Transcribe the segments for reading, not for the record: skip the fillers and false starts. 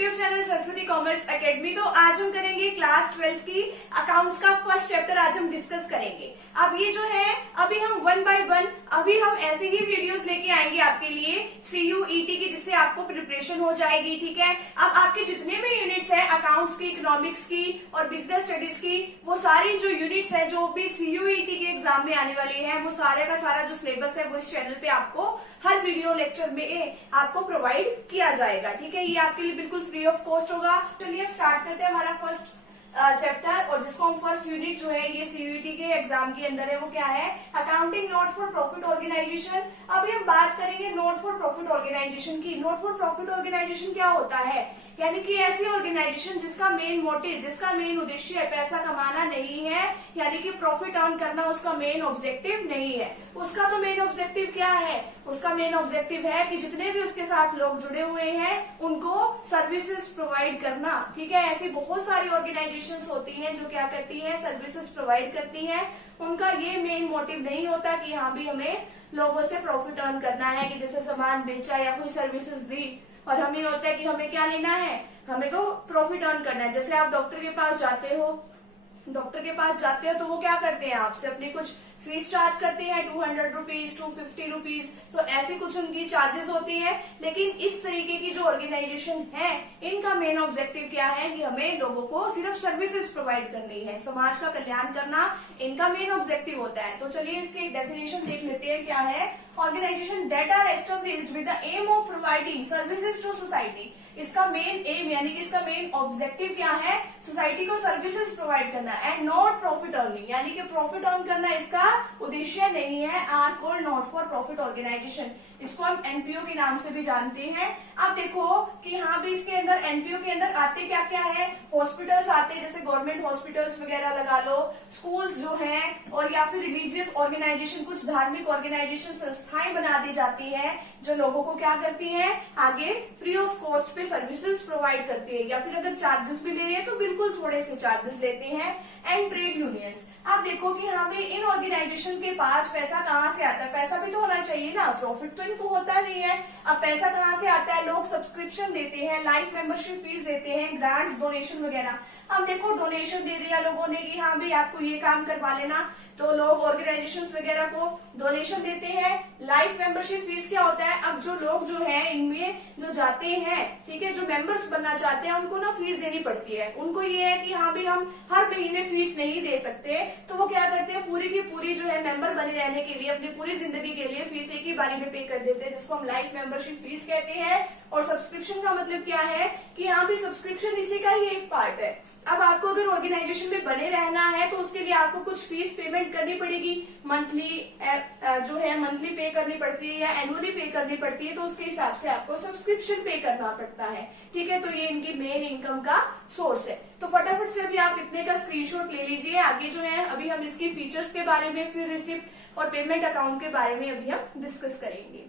YouTube channel Saraswati commerce academy. तो आज हम करेंगे क्लास 12 की अकाउंट्स का फर्स्ट चैप्टर आज हम डिस्कस करेंगे। अब ये जो है अभी हम 1 बाय 1 अभी हम ऐसे ही वीडियोस लेके आएंगे आपके लिए CUET की, जिससे आपको प्रिपरेशन हो जाएगी। ठीक है, अब आपके जितने भी यूनिट्स हैं अकाउंट्स की, इकोनॉमिक्स की और बिजनेस स्टडीज की, वो सारी जो यूनिट्स हैं जो भी CUET के एग्जाम में आने वाली हैं, वो सारे का सारा जो सिलेबस है वो इस चैनल पे आपको हर वीडियो लेक्चर में आपको प्रोवाइड किया जाएगा। ठीक है, ये आपके लिए बिल्कुल फ्री ऑफ कॉस्ट होगा। चलिए अब स्टार्ट करते हैं हमारा फर्स्ट चैप्टर, और जिसको हम फर्स्ट यूनिट जो है ये CUET के एग्जाम के अंदर है, वो क्या है, accounting not for profit organisation. अभी हम बात करेंगे नॉट फॉर प्रॉफिट ऑर्गेनाइजेशन की। नॉट फॉर प्रॉफिट ऑर्गेनाइजेशन क्या होता है, यानी कि ऐसी ऑर्गेनाइजेशन जिसका मेन मोटिव, जिसका मेन उद्देश्य पैसा कमाना नहीं है, यानी कि प्रॉफिट अर्न करना उसका मेन ऑब्जेक्टिव नहीं है। उसका तो मेन ऑब्जेक्टिव क्या है, उसका मेन ऑब्जेक्टिव है कि जितने भी उसके साथ लोग जुड़े हुए हैं उनको सर्विसेज प्रोवाइड करना। ठीक है, ऐसी बहुत सारी ऑर्गेनाइजेशंस होती हैं जो क्या करती हैं, सर्विसेज प्रोवाइड करती हैं। उनका ये मेन मोटिव नहीं होता कि हाँ भी हमें लोगों से प्रॉफिट अर्न करना है, कि जैसे सामान बेचा या कोई सर्विसेज दी और हमें होता है कि हमें क्या लेना है, हमें तो प्रॉफिट अर्न करना है। जैसे आप डॉक्टर के पास जाते हो, तो वो क्या करते हैं, आपसे अपनी कुछ फीस चार्ज करते हैं, 200 रुपीज, 250 रुपीज, तो ऐसी कुछ उनकी चार्जेस होती हैं। लेकिन इस तरीके की जो ऑर्गेनाइजेशन है, इनका मेन ऑब्जेक्टिव क्या है कि हमें लोगों को सिर्फ सर्विसेज प्रोवाइड करनी है, समाज का कल्याण करना इनका मेन ऑब्जेक्टिव होता है। तो चलिए इसकी डेफिनेशन देख लेते हैं क्या है। Organisation that are established with the aim of providing services to society. इसका मेन एम यानी कि इसका मेन ऑब्जेक्टिव क्या है, सोसाइटी को सर्विसेज प्रोवाइड करना, एंड नॉट प्रॉफिट अर्निंग, यानी कि प्रॉफिट अर्न करना इसका उद्देश्य नहीं है, are called not for profit organisation. इसको हम NPO के नाम से भी जानते हैं। अब देखो कि हाँ भी इसके अंदर NPO के अंदर आते क्या क्या है, हॉस्पिटल्स आते हैं, जैसे गवर्नमेंट हॉस्पिटल्स वगैरह लगा लो, स्कूल्स जो हैं, और या फिर रिलीजियस ऑर्गेनाइजेशन, कुछ धार्मिक ऑर्गेनाइजेशन, संस्थाएं बना दी जाती है जो लोगों को क्या करती है, आगे फ्री ऑफ कॉस्ट पे सर्विसेज प्रोवाइड करती है, या फिर अगर चार्जेस भी ले रही है तो बिल्कुल थोड़े से चार्जेस लेते हैं। एंड ट्रेड यूनियंस, आप देखो कि हाँ भाई इन ऑर्गेनाइजेशन के पास पैसा कहाँ से आता है, पैसा भी तो होना चाहिए ना, प्रॉफिट तो इनको होता नहीं है। अब पैसा कहाँ से आता है, लोग सब्सक्रिप्शन देते हैं, लाइफ मेंबरशिप फीस देते हैं, ग्रांट्स, डोनेशन वगैरह। अब देखो डोनेशन दे दिया लोगों ने कि हाँ भाई आपको ये काम करवा लेना, तो लोग ऑर्गेनाइजेशंस वगैरह को डोनेशन देते हैं। लाइफ मेंबरशिप फीस क्या होता है, अब जो लोग जो हैं इनमें जो जाते हैं, ठीक है, जो मेंबर्स बनना चाहते हैं उनको ना फीस देनी पड़ती है। उनको ये है कि हाँ भाई हम हर महीने फीस नहीं दे सकते, तो वो क्या करते हैं, पूरी की पूरी जो है मेंबर बने रहने के लिए, अपनी पूरी जिंदगी के लिए फीस एक ही बारी में पे कर देते हैं, जिसको हम लाइफ मेंबरशिप फीस कहते हैं। और सब्सक्रिप्शन का मतलब क्या है कि यहाँ भी सब्सक्रिप्शन इसी का ही एक पार्ट है। अब आपको अगर ऑर्गेनाइजेशन में बने रहना है तो उसके लिए आपको कुछ फीस पेमेंट करनी पड़ेगी, मंथली जो है मंथली पे करनी पड़ती है या एनुअली पे करनी पड़ती है, तो उसके हिसाब से आपको सब्सक्रिप्शन पे करना पड़ता है। ठीक है, तो ये इनकी मेन इनकम का सोर्स है। तो फटाफट से अभी आप इतने का स्क्रीनशॉट ले लीजिए। आगे जो है अभी हम इसकी फीचर्स के बारे में, फिर रिसिप्ट और पेमेंट अकाउंट के बारे में अभी हम डिस्कस करेंगे।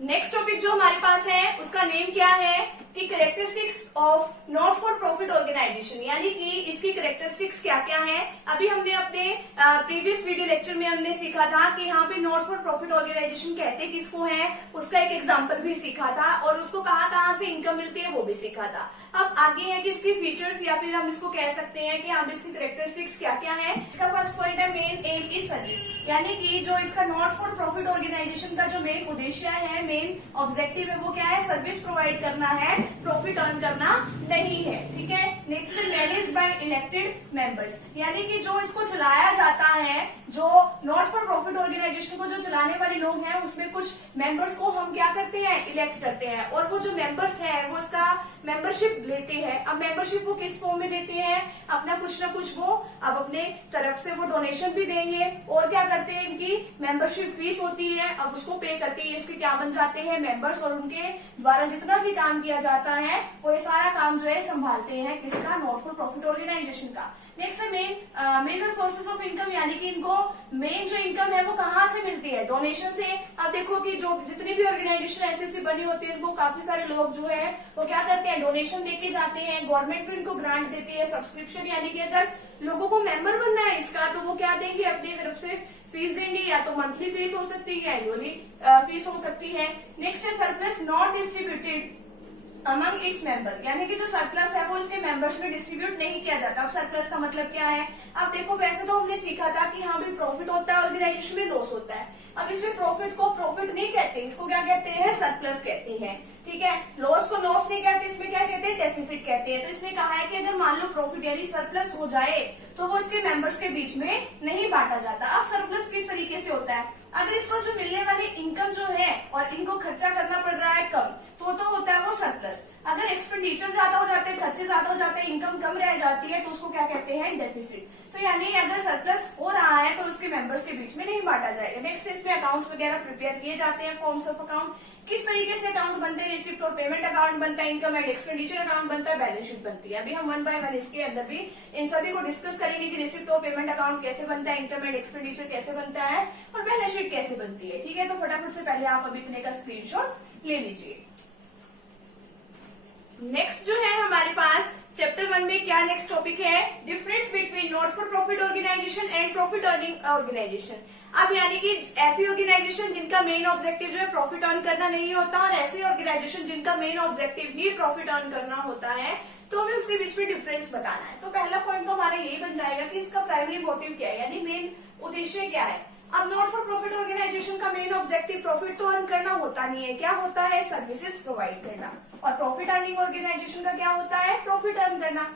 नेक्स्ट टॉपिक जो हमारे पास है उसका नेम क्या है कि characteristics of not for profit organisation, यानी कि इसकी करेक्टरिस्टिक्स क्या क्या है। अभी हमने अपने प्रीवियस वीडियो लेक्चर में हमने सीखा था कि यहाँ पे नॉट फॉर प्रॉफिट ऑर्गेनाइजेशन कहते किसको है, उसका एक एग्जांपल भी सीखा था, और उसको कहाँ से इनकम मिलती है वो भी सीखा था। अब आगे है कि इसकी फीचर्स, या फिर हम इसको कह सकते हैं कि हम इसकी करेक्टरिस्टिक्स क्या क्या है। इसका फर्स्ट पॉइंट है मेन एम इज सर्विस, यानी कि जो इसका नॉट फॉर प्रॉफिट ऑर्गेनाइजेशन का जो मेन उद्देश्य है, मेन ऑब्जेक्टिव है, वो क्या है, सर्विस प्रोवाइड करना है, प्रॉफिट अर्न करना नहीं है। ठीक है, नेक्स्ट है मैनेज बाय इलेक्टेड मेंबर्स, यानी कि जो इसको चलाया जाता है, जो नॉट फॉर प्रॉफिट ऑर्गेनाइजेशन को जो चलाने वाले लोग हैं, उसमें कुछ मेंबर्स को हम क्या करते हैं, इलेक्ट करते हैं, और वो जो मेंबर्स हैं वो इसका मेंबरशिप लेते हैं। अब मेंबरशिप वो किस फॉर्म में देते हैं, अपना कुछ ना कुछ वो अब अपने तरफ से वो डोनेशन भी देंगे, और क्या करते हैं, इनकी मेंबरशिप फीस होती है, अब उसको पे करके ये इसके क्या बन जाते हैं, मेंबर्स, और उनके द्वारा जितना भी काम किया जाता है वो ये सारा काम जो है संभालते हैं, किसका, नॉट फॉर प्रॉफिट ऑर्गेनाइजेशन का। नेक्स्ट है मेजर सोर्सेज ऑफ इनकम, यानी कि इनको मेन जो इनकम है वो कहाँ से मिलती है, डोनेशन से। अब देखो कि जो जितनी भी ऑर्गेनाइजेशन ऐसी बनी होती है, इनको काफी सारे लोग जो है वो क्या करते हैं, डोनेशन देके जाते हैं, गवर्नमेंट भी इनको ग्रांट देती है, सब्सक्रिप्शन, यानी कि अगर लोगों को मेंबर बनना है इसका तो वो क्या देंगे, अपनी तरफ से फीस देंगे, या तो मंथली फीस हो सकती है या एनुअली फीस हो सकती है। नेक्स्ट है surplus not distributed among its member, यानी कि जो सरप्लस है वो इसके मेंबर्स में डिस्ट्रीब्यूट नहीं किया जाता। अब सरप्लस का मतलब क्या है? अब देखो, वैसे तो हमने सीखा था कि हाँ भी प्रॉफिट होता है, ऑर्गेनाइजेशन में लॉस होता है। अब इसमें प्रॉफिट को प्रॉफिट नहीं कहते, इसको क्या कहते हैं? सरप्लस कहते हैं। ठीक है, लॉस को लॉस नहीं कहते, इसमें क्या कहते हैं? डेफिसिट कहते हैं। तो इसने कहा है कि अगर मान लो प्रॉफिट यानी सरप्लस हो जाए तो वो इसके मेंबर्स के बीच में नहीं बांटा जाता। अब सरप्लस किस तरीके से होता है? अगर इसको जो मिलने वाले इनकम जो है और इनको खर्चा करना पड़ रहा है कम, तो होता है वो सरप्लस। अगर एक्सपेंडिचर ज्यादा हो जाते हैं, खर्चे ज्यादा हो जाते हैं, इनकम कम रह जाती है, तो उसको क्या कहते हैं? डेफिसिट। तो यानी अगर सरप्लस हो रहा है तो उसके मेंबर्स के बीच में नहीं बांटा जाएगा। नेक्स्ट इसमें अकाउंट्स वगैरह प्रिपेयर किए जाते हैं, फॉर्म्स ऑफ अकाउंट। किस तरीके से अकाउंट बनते हैं? रिसिप्ट और पेमेंट अकाउंट बनता है, इनकम एंड एक्सपेंडिचर अकाउंट बनता है, बैलेंस शीट बनती है। अभी हम वन बाय वन इसके अंदर भी इन सभी को डिस्कस करेंगे कि रिसिप्ट और पेमेंट अकाउंट कैसे बनता है, इनकम एंड एक्सपेंडिचर कैसे बनता है और बैलेंस शीट कैसे बनती है। ठीक है, तो फटाफट से पहले आप अभी इतने का स्क्रीनशॉट ले लीजिए। नेक्स्ट जो है हमारे पास चैप्टर 1 में क्या नेक्स्ट टॉपिक है? Difference between not for profit organisation and profit earning organisation. अब यानी कि ऐसी ऑर्गेनाइजेशन जिनका मेन ऑब्जेक्टिव जो है प्रॉफिट अर्न करना नहीं होता, और ऐसी ऑर्गेनाइजेशन जिनका मेन ऑब्जेक्टिव ही प्रॉफिट अर्न करना होता है, तो हमें उसके बीच में डिफरेंस बताना है। तो पहला पॉइंट तो हमारा यही बन जाएगा कि इसका प्राइमरी मोटिव क्या है, यानी मेन उद्देश्य क्या है। अब नॉट फॉर प्रॉफिट ऑर्गेनाइजेशन का मेन ऑब्जेक्टिव प्रॉफट तो अर्न करना होता नहीं है, क्या होता है? सर्विसेज प्रोवाइड करना। और प्रॉफिट अर्निंग ऑर्गेनाइजेशन का क्या होता है? प्रॉफिट अर्न करना।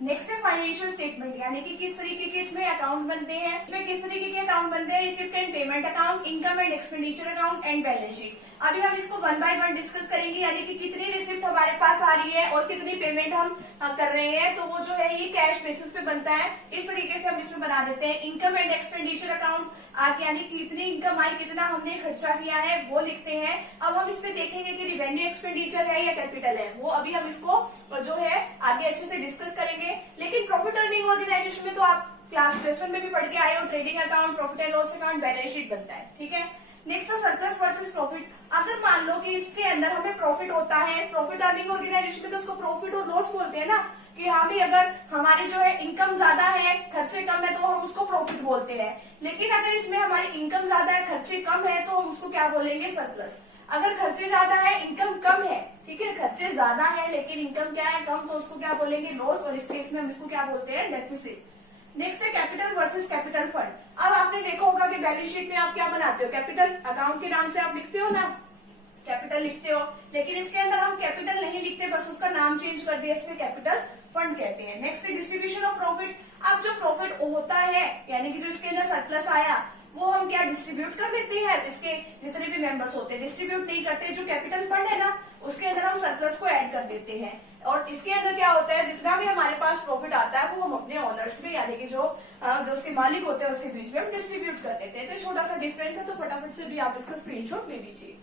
नेक्स्ट है फाइनेंशियल स्टेटमेंट, यानी कि किस तरीके के इसमें अकाउंट बनते हैं। इसमें किस तरीके के अकाउंट बनते हैं? Receipt and payment account, income and expenditure account and balance sheet. अभी हम इसको वन बाय वन डिस्कस करेंगे, यानी कि कितनी रिसिप्ट हमारे पास आ रही है और कितनी पेमेंट हम कर रहे हैं। तो वो जो है ये कैश बेसिस पे बनता है, इस तरीके से हम इसमें बना देते हैं। इनकम एंड एक्सपेंडिचर अकाउंट यानी कितनी इनकम आई, कितना हमने खर्चा किया है, वो लिखते हैं। अब हम इसमें देखेंगे कि रिवेन्यू एक्सपेंडिचर है या कैपिटल है, वो अभी हम इसको जो है आगे अच्छे से डिस्कस करेंगे। लेकिन प्रॉफिट अर्निंग ऑर्गेनाइजेशन में तो आप क्लास प्लस वन में भी पढ़ के आए हो, trading account, profit and loss account, balance sheet बनता है। ठीक है, नेक्स्ट है सरप्लस वर्सेस प्रॉफिट। अगर मान लो कि इसके अंदर हमें प्रॉफिट होता है, प्रॉफिट अर्निंग ऑर्गेनाइजेशन में तो उसको प्रॉफिट और लॉस बोलते हैं ना, कि हाँ भी अगर हमारी जो है इनकम ज्यादा है, खर्चे कम है, तो हम उसको प्रॉफिट बोलते हैं। लेकिन अगर इसमें हमारी इनकम ज्यादा है, खर्चे कम है, तो हम उसको क्या बोलेंगे? सरप्लस। अगर खर्चे ज्यादा है, इनकम कम है, ठीक है, खर्चे ज्यादा है लेकिन इनकम क्या है? कम, तो उसको क्या बोलेंगे? लॉस। और इस केस में हम इसको क्या बोलते हैं? डेफिसिट। नेक्स्ट है कैपिटल वर्सेस कैपिटल फंड। अब आपने देखा होगा कि बैलेंस शीट में आप क्या बनाते हो? कैपिटल अकाउंट के नाम से आप लिखते हो ना, कैपिटल लिखते हो। लेकिन इसके अंदर हम कैपिटल नहीं लिखते, बस उसका नाम चेंज कर दिया, इसमें कैपिटल फंड कहते हैं। नेक्स्ट है डिस्ट्रीब्यूशन ऑफ प्रॉफिट। अब जो प्रॉफिट होता है, यानी कि जो इसके अंदर सरप्लस आया, वो हम क्या डिस्ट्रीब्यूट कर देते हैं? इसके जितने भी मेंबर्स होते हैं, डिस्ट्रीब्यूट नहीं करते। जो कैपिटल फंड है ना, उसके अंदर हम सरप्लस को ऐड कर देते हैं। और इसके अंदर क्या होता है? जितना भी हमारे पास प्रॉफिट आता है वो हम अपने ऑनर्स में, यानी कि जो उसके मालिक होते हैं उसके बीच में हम डिस्ट्रीब्यूट कर देते हैं। तो छोटा सा डिफरेंस है, तो फटाफट से भी आप इसका स्क्रीनशॉट ले लीजिए।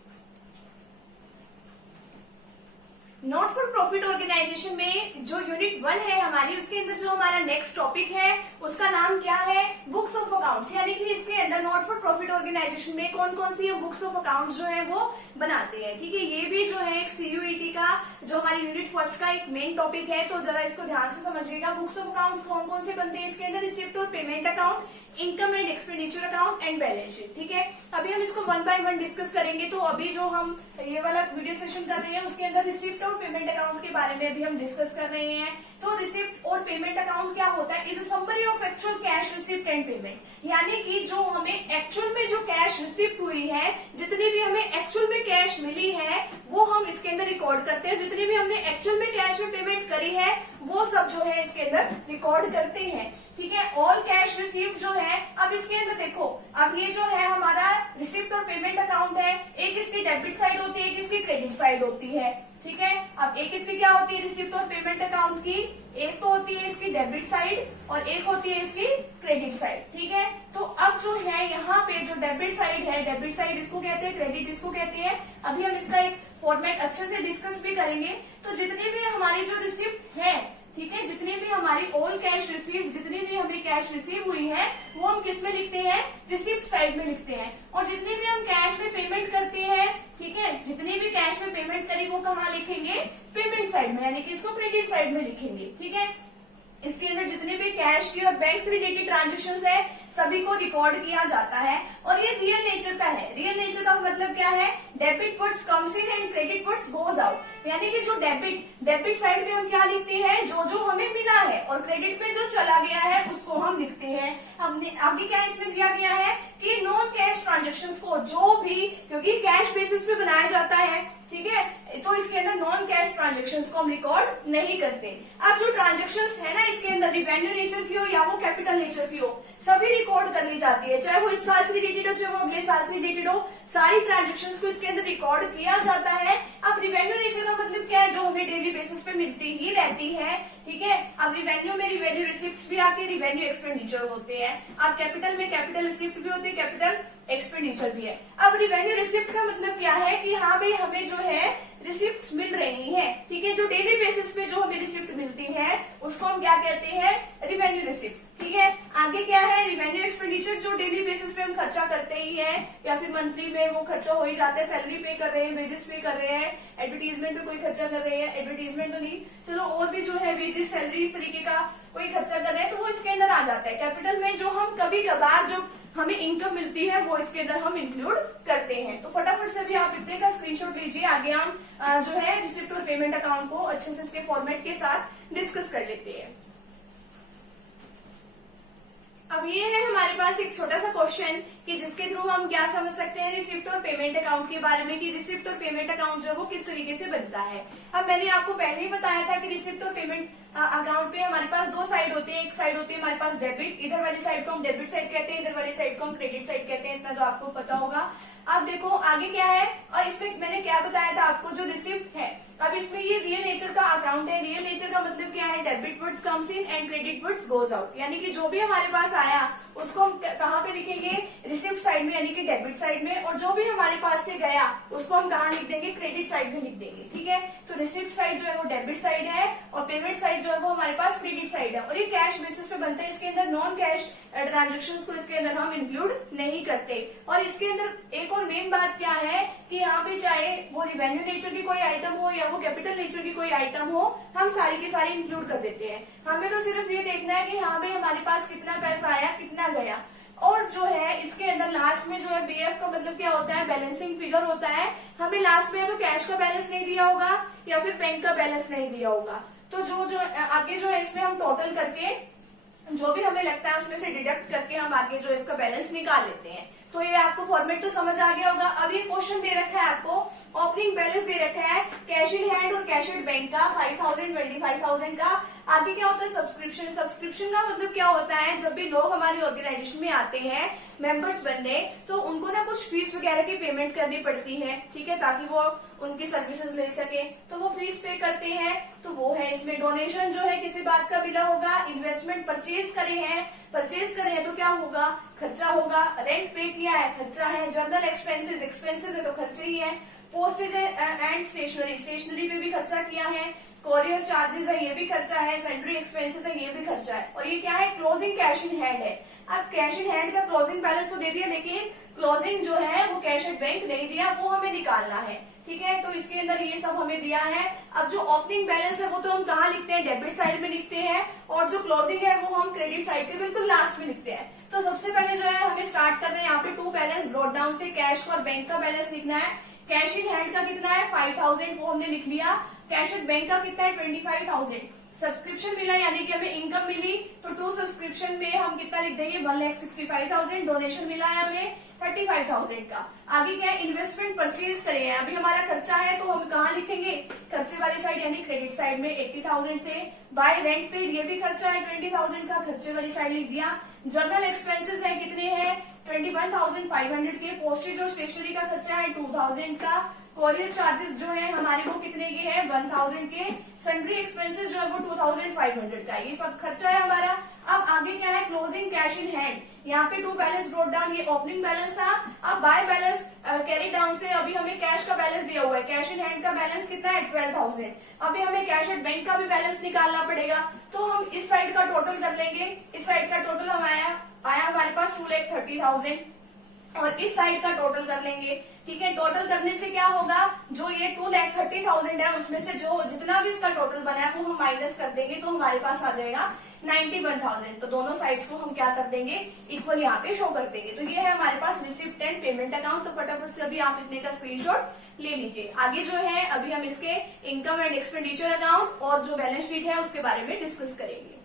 नॉट फॉर प्रॉफिट ऑर्गेनाइजेशन में जो यूनिट 1 है हमारी, उसके अंदर जो हमारा नेक्स्ट टॉपिक है उसका नाम क्या है? Books of accounts. यानी कि इसके अंदर नॉट फॉर प्रॉफिट ऑर्गेनाइजेशन में कौन कौन सी बुक्स ऑफ अकाउंट्स जो है वो बनाते हैं। ठीक है, ये भी जो है एक सीयूईटी का जो हमारी यूनिट फर्स्ट का एक मेन टॉपिक है, तो जरा इसको ध्यान से समझिएगा। बुक्स ऑफ अकाउंट्स कौन कौन से बनते हैं इसके अंदर? रिसिप्ट और payment account, income and expenditure account and balance sheet. ठीक है, अभी हम इसको वन बाय वन डिस्कस करेंगे। तो अभी जो हम ये वाला वीडियो सेशन कर रहे हैं उसके अंदर रिसिप्ट और पेमेंट अकाउंट के बारे में अभी हम डिस्कस कर रहे हैं। तो रिसिप्ट और पेमेंट अकाउंट क्या होता है? Is a summary of actual cash receipt and payment. यानी कि जो हमें एक्चुअल में जो कैश रिसिप्ट हुई है, जितनी भी हमें एक्चुअल में कैश मिली है, वो हम इसके अंदर रिकॉर्ड करते हैं। जितनी भी हमने एक्चुअल में कैश में पेमेंट करी है, वो सब जो है इसके अंदर रिकॉर्ड करते हैं। ठीक है, ऑल कैश रिसीव्ड जो है, अब इसके अंदर देखो, अब ये जो है हमारा रिसिप्ट और पेमेंट अकाउंट है, एक इसकी डेबिट साइड होती है, एक इसकी क्रेडिट साइड होती है। ठीक है, अब एक इसकी क्या होती है रिसिप्ट और पेमेंट अकाउंट की? एक तो होती है इसकी डेबिट साइड और एक होती है इसकी क्रेडिट साइड। ठीक है, तो अब जो है यहाँ पे जो डेबिट साइड है, डेबिट साइड इसको कहते हैं, क्रेडिट इसको कहते हैं। अभी हम इसका एक फॉर्मेट अच्छे से डिस्कस भी करेंगे। तो जितनी भी हमारी जो रिसिप्ट है, ठीक है, जितनी भी हमारी ऑल कैश रिसीव, जितनी भी हमें कैश रिसीव हुई है, वो हम किस में लिखते हैं? रिसिप्ट साइड में लिखते हैं। और जितनी भी हम कैश में पेमेंट करते हैं, ठीक है, जितनी भी कैश में पेमेंट करी वो कहाँ लिखेंगे? पेमेंट साइड में, यानी कि इसको क्रेडिट साइड में लिखेंगे। ठीक है, इसके अंदर जितने भी कैश की और बैंक से रिलेटेड ट्रांजेक्शन है सभी को रिकॉर्ड किया जाता है। और ये रियल नेचर का है। रियल नेचर का मतलब क्या है, debit words comes in and credit words goes out. यानी कि जो डेबिट साइड पे हम क्या लिखते हैं, जो जो हमें मिला है, और क्रेडिट पे जो चला गया है उसको हम लिखते हैं। हमने आगे क्या इसमें दिया गया है कि नॉन कैश ट्रांजेक्शन को जो भी, क्योंकि कैश बेसिस पे बनाया जाता है, ठीक है, तो इसके अंदर नॉन कैश ट्रांजेक्शन्स को हम रिकॉर्ड नहीं करते। अब जो ट्रांजेक्शन्स है ना इसके अंदर, रिवेन्यू नेचर की हो या वो कैपिटल नेचर की हो, सभी रिकॉर्ड कर ली जाती है, चाहे वो इस साल से रिलेटेड हो चाहे वो अगले साल से रिलेटेड हो, सारी ट्रांजेक्शन्स को इसके अंदर रिकॉर्ड किया जाता है। अब रिवेन्यू नेचर का मतलब क्या है, जो हमें डेली बेसिस पे मिलती ही रहती है, ठीक है। अब रिवेन्यू में रिवेन्यू रिसिप्ट भी आती है, रिवेन्यू एक्सपेंडिचर होते हैं। अब कैपिटल में कैपिटल रिसिप्ट भी होती है, कैपिटल एक्सपेंडिचर भी है। अब रिवेन्यू रिसिप्ट का मतलब क्या है कि हाँ भाई हमें जो है रिसिप्ट मिल रही है, ठीक है, जो डेली बेसिस पे जो हमें रिसिप्ट मिलती है उसको हम क्या कहते हैं, रिवेन्यू रिसिप्ट, ठीक है। आगे क्या है, रिवेन्यू एक्सपेंडिचर, जो डेली बेसिस पे हम खर्चा करते ही है या फिर मंथली में वो खर्चा हो ही जाता है, सैलरी पे कर रहे हैं, वेजेस पे कर रहे हैं, एडवर्टीजमेंट पे कोई खर्चा कर रहे हैं, एडवर्टीजमेंट तो नहीं, चलो और भी जो है वेजेस सैलरी इस तरीके का कोई खर्चा कर रहे हैं तो वो इसके अंदर आ जाता है। कैपिटल में जो हम कभी कभार जो हमें इनकम मिलती है वो इसके अंदर हम इंक्लूड करते हैं। तो फटाफट से भी आप इतने का स्क्रीनशॉट लीजिए, आगे हम जो है रिसिप्ट और पेमेंट अकाउंट को अच्छे से इसके फॉर्मेट के साथ डिस्कस कर लेते हैं। अब ये है हमारे पास एक छोटा सा क्वेश्चन कि जिसके थ्रू हम क्या समझ सकते हैं रिसिप्ट और पेमेंट अकाउंट के बारे में, कि रिसिप्ट और पेमेंट अकाउंट जो है वो किस तरीके से बनता है। अब मैंने आपको पहले ही बताया था कि रिसिप्ट और पेमेंट अकाउंट पे हमारे पास दो साइड होते हैं। एक साइड होती है हमारे पास डेबिट, इधर वाली साइड को हम डेबिट साइड कहते हैं, इधर वाली साइड को हम क्रेडिट साइड कहते हैं, इतना तो आपको पता होगा। अब देखो आगे क्या है, और इसमें मैंने क्या बताया था आपको, जो रिसिप्ट है, अब इसमें ये रियल नेचर का अकाउंट है। रियल नेचर का मतलब क्या है, debit words comes in and credit words goes out. यानी कि जो भी हमारे पास आया उसको हम कहाँ पे लिखेंगे, रिसिप्ट साइड में, यानी कि डेबिट साइड में, और जो भी हमारे पास से गया उसको हम कहाँ लिख देंगे, क्रेडिट साइड में लिख देंगे, ठीक है। तो रिसिप्ट साइड जो है वो डेबिट साइड है और पेमेंट साइड जो है वो हमारे पास क्रेडिट साइड है, और ये कैश बेसिस पे बनता है। इसके अंदर नॉन कैश ट्रांजेक्शंस को इसके अंदर हम इंक्लूड नहीं करते। और इसके अंदर एक और मेन बात क्या है कि यहाँ पे चाहे वो रिवेन्यू नेचर की कोई आइटम हो या वो कैपिटल नेचर की कोई आइटम हो, हम सारी की सारी इंक्लूड कर देते हैं। हमें तो सिर्फ ये देखना है कि हाँ भाई हमारे पास कितना पैसा आया, कितना गया। और जो है इसके अंदर लास्ट में जो है बीएफ का मतलब क्या होता है, बैलेंसिंग फिगर होता है। हमें लास्ट में तो कैश का बैलेंस नहीं दिया होगा या फिर बैंक का बैलेंस नहीं दिया होगा, तो जो आगे जो है इसमें हम टोटल करके जो भी हमें लगता है उसमें से डिडक्ट करके हम आगे जो इसका बैलेंस निकाल लेते हैं। तो ये आपको फॉर्मेट तो समझ आ गया होगा। अब ये क्वेश्चन दे रखा है आपको, ओपनिंग बैलेंस दे रखा है कैश इन हैंड और कैश एट बैंक का 5000 25,000 का। आगे क्या होता है, सब्सक्रिप्शन। सब्सक्रिप्शन का मतलब क्या होता है, जब भी लोग हमारी ऑर्गेनाइजेशन में आते हैं मेंबर्स बनने, तो उनको ना कुछ फीस वगैरह की पेमेंट करनी पड़ती है, ठीक है, ताकि वो उनकी सर्विसेज ले सके, तो वो फीस पे करते हैं। तो वो है इसमें डोनेशन जो है किसी बात का मिला होगा, इन्वेस्टमेंट परचेज करे हैं तो क्या होगा, खर्चा होगा, रेंट पे किया है खर्चा है, जर्नल एक्सपेंसेस है तो खर्चे ही है, पोस्टेज एंड स्टेशनरी पे भी खर्चा किया है, कोरियर चार्जेस है ये भी खर्चा है, सैलरी एक्सपेंसेस है ये भी खर्चा है। और ये क्या है, क्लोजिंग कैश इन हैंड है। अब कैश इन हैंड का क्लोजिंग बैलेंस तो दे दिया, लेकिन क्लोजिंग जो है वो कैश एट बैंक नहीं दिया, वो हमें निकालना है, ठीक है। तो इसके अंदर ये सब हमें दिया है। अब जो ओपनिंग बैलेंस है वो तो हम कहाँ लिखते हैं, डेबिट साइड में लिखते हैं, और जो क्लोजिंग है वो हम क्रेडिट साइड के बिल्कुल लास्ट में लिखते हैं। तो सबसे पहले जो है हमें स्टार्ट करना है यहाँ पे टू बैलेंस ब्रॉट डाउन से, कैश और बैंक का बैलेंस लिखना है। कैश इन हैंड का कितना है 5000, वो हमने लिख लिया। कैश एट बैंक का कितना है 25,000। सब्सक्रिप्शन मिला यानी कि हमें इनकम मिली, तो टू सब्सक्रिप्शन में हम कितना लिख देंगे 1,65,000। डोनेशन मिला है हमें 35,000 का। आगे क्या है, इन्वेस्टमेंट परचेज करे हैं, अभी हमारा खर्चा है तो हम कहाँ लिखेंगे, खर्चे वाली साइड यानी क्रेडिट साइड में 80,000 से। बाय रेंट पेड ये भी खर्चा है 20,000 का, खर्चे वाली साइड लिख दिया। जर्नल एक्सपेंसेस है कितने हैं 21,500 के। पोस्टेज और स्टेशनरी का खर्चा है 2,000 का। कोरियर चार्जेस जो है हमारे वो कितने के हैं 1,000 के। सैलरी एक्सपेंसेस जो है वो 2,500 का। ये सब खर्चा है हमारा। अब आगे क्या है, क्लोजिंग कैश इन हैंड। यहाँ पे टू बैलेंस ब्रॉट डाउन, ये ओपनिंग बैलेंस था। अब बाय बैलेंस कैरी डाउन से अभी हमें कैश का बैलेंस दिया हुआ है, कैश इन हैंड का बैलेंस कितना है 12,000। अभी हमें कैश एट बैंक का भी बैलेंस निकालना पड़ेगा, तो हम इस साइड का टोटल कर लेंगे। इस साइड का टोटल हम आया हमारे पास 2,30,000 और इस साइड का टोटल कर लेंगे, ठीक है। टोटल करने से क्या होगा, जो ये 2,30,000 है उसमें से जो जितना भी इसका टोटल बना है वो हम माइनस कर देंगे, तो हमारे पास आ जाएगा 91,000। तो दोनों साइड्स को हम क्या कर देंगे, इक्वल यहाँ पे शो कर देंगे। तो ये है हमारे पास रिसिप्ट एंड पेमेंट अकाउंट। तो फटाफट से अभी आप इतने का स्क्रीनशॉट ले लीजिए। आगे जो है अभी हम इसके इनकम एंड एक्सपेंडिचर अकाउंट और जो बैलेंस शीट है उसके बारे में डिस्कस करेंगे।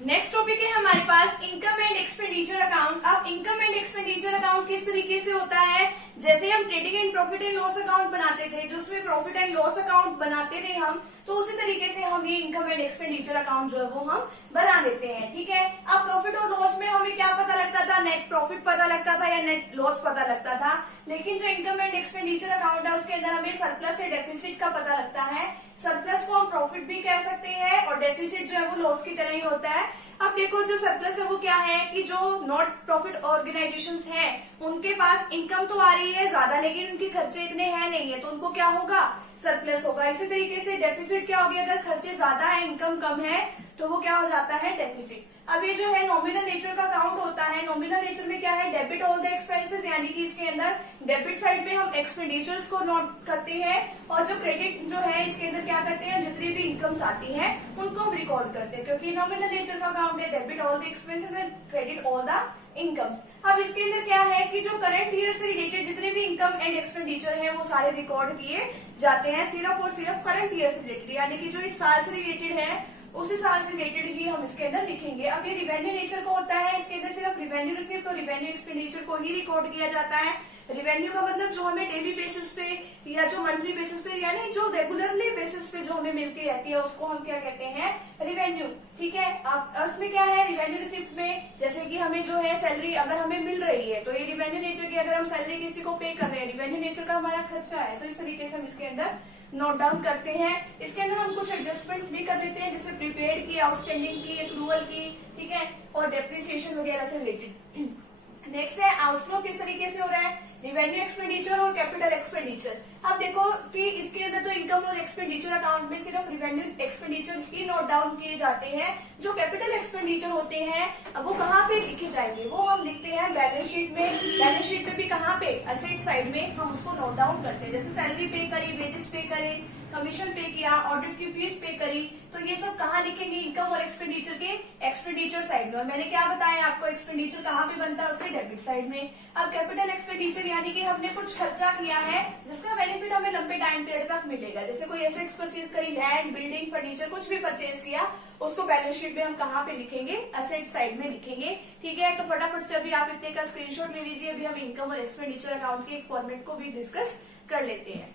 नेक्स्ट टॉपिक है हमारे पास इनकम एंड एक्सपेंडिचर अकाउंट। अब इनकम एंड एक्सपेंडिचर अकाउंट किस तरीके से होता है, जैसे हम trading and profit and loss account बनाते थे, जो उसमें प्रॉफिट एंड लॉस अकाउंट बनाते थे हम, तो उसी तरीके से हम ये इनकम एंड एक्सपेंडिचर अकाउंट जो है वो हम बना देते हैं। ठीक है, अब प्रॉफिट और लॉस में हमें क्या पता लगता था, नेट प्रॉफिट पता लगता था या नेट लॉस पता लगता था। लेकिन जो इनकम एंड एक्सपेंडिचर अकाउंट है उसके अंदर हमें सरप्लस या डेफिसिट का पता लगता है। सरप्लस को हम प्रॉफिट भी कह सकते हैं और डेफिसिट जो है वो लॉस की तरह ही होता है। अब देखो जो सरप्लस है वो क्या है कि जो नॉट प्रॉफिट ऑर्गेनाइजेशंस हैं उनके पास इनकम तो आ रही है ज्यादा लेकिन उनके खर्चे इतने हैं नहीं है, तो उनको क्या होगा, सरप्लस होगा। इसी तरीके से डेफिसिट क्या होगी, अगर खर्चे ज्यादा है इनकम कम है तो वो क्या हो जाता है, डेफिसिट। अब ये जो है नॉमिनल नेचर का अकाउंट होता है। नॉमिनल नेचर में क्या है, डेबिट ऑल द एक्सपेंसेस, यानी कि इसके अंदर डेबिट साइड में हम एक्सपेंडिचर्स को नोट करते हैं और जो क्रेडिट जो है इसके अंदर क्या करते हैं, जितनी भी इनकम्स आती हैं उनको हम रिकॉर्ड करते हैं, क्योंकि नॉमिनल नेचर का अकाउंट है, debit all the expenses and credit all the incomes. अब इसके अंदर क्या है कि जो करंट ईयर से रिलेटेड जितने भी इनकम एंड एक्सपेंडिचर है वो सारे रिकॉर्ड किए जाते हैं, सिर्फ और सिर्फ करंट ईयर से रिलेटेड, यानी कि जो इस साल से रिलेटेड है उसी साल से रिलेटेड ही हम इसके अंदर लिखेंगे। अब ये रिवेन्यू नेचर का होता है, इसके अंदर सिर्फ रिवेन्यू रिसिप्ट और रिवेन्यू एक्सपेंडिचर को ही रिकॉर्ड किया जाता है। रिवेन्यू का मतलब जो हमें डेली बेसिस पे या जो मंथली बेसिस पे यानी जो रेगुलरली बेसिस पे जो हमें मिलती रहती है उसको हम क्या कहते हैं, रिवेन्यू। ठीक है, अब उसमें क्या है, रिवेन्यू रिसिप्ट में जैसे कि हमें जो है सैलरी अगर हमें मिल रही है तो ये रिवेन्यू नेचर की, अगर हम सैलरी किसी को पे कर रहे हैं, रिवेन्यू नेचर का हमारा खर्चा है, तो इस तरीके से हम इसके अंदर नोट डाउन करते हैं। इसके अंदर हम कुछ एडजस्टमेंट्स भी कर देते हैं, जैसे प्रीपेड की, आउटस्टैंडिंग की, एक्रूवल की, ठीक है, और डेप्रिसिएशन वगैरह से रिलेटेड। नेक्स्ट है आउटफ्लो किस तरीके से हो रहा है, रिवेन्यू एक्सपेंडिचर और कैपिटल एक्सपेंडिचर। अब देखो कि इसके अंदर तो इनकम और एक्सपेंडिचर अकाउंट में सिर्फ रिवेन्यू एक्सपेंडिचर ही नोट डाउन किए जाते हैं। जो कैपिटल एक्सपेंडिचर होते हैं अब वो कहाँ पे लिखे जाएंगे, वो हम लिखते हैं बैलेंस शीट में। बैलेंस शीट में भी कहाँ पे, असेट साइड में हम उसको नोट डाउन करते हैं। जैसे सैलरी पे करी, वेजेस पे करे, कमीशन पे किया, ऑडिट की फीस पे करी, तो ये सब कहाँ लिखेंगे, इनकम और एक्सपेंडिचर के एक्सपेंडिचर साइड में। और मैंने क्या बताया आपको, एक्सपेंडिचर कहाँ पे बनता है, उसके डेबिट साइड में। अब कैपिटल एक्सपेंडिचर यानी कि हमने कुछ खर्चा किया है जिसका बेनिफिट हमें लंबे टाइम पीरियड तक मिलेगा। जैसे कोई एसेट्स परचेज करी, लैंड, बिल्डिंग, फर्नीचर, कुछ भी परचेज किया, उसको बैलेंस शीट में हम कहाँ पे लिखेंगे, असेट साइड में लिखेंगे। ठीक है, तो फटाफट से अभी आप इतने का स्क्रीनशॉट ले लीजिए। अभी हम इनकम और एक्सपेंडिचर अकाउंट के एक फॉर्मेट को भी डिस्कस कर लेते हैं।